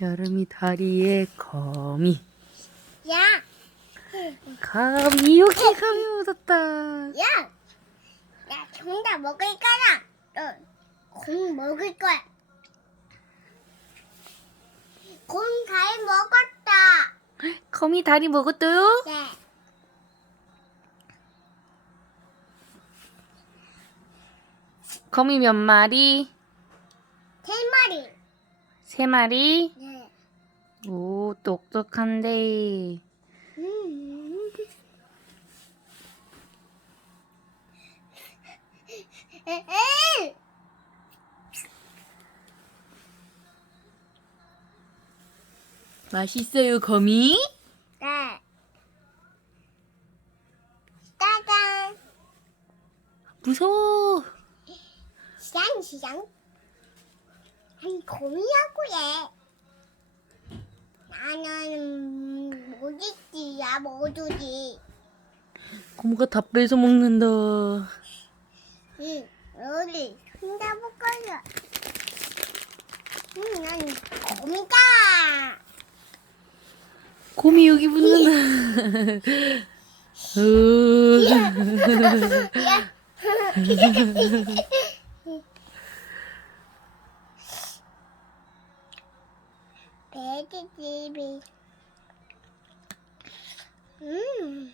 여름이 다리에 거미. 야, 거미 여기 거미 묻었다. 야, 나 정답 먹을 거야. 너공 먹을 거야. 공잘 먹었다. 거미 다리 먹었어요? 네. 거미 몇 마리? 세 마리. 네. 오 똑똑한데. 음. 에이! 맛있어요 거미? 네. 짜잔. 무서워. 시장 시장. 아니 거미라고 해. 나는 뭐지지야 뭐주지. 고모가 다 뺏어 먹는다. 응. 여기 손잡을 거야. 응, 난 거미다. 곰이 여기 붙는다. 으. 야. 돼지집이 음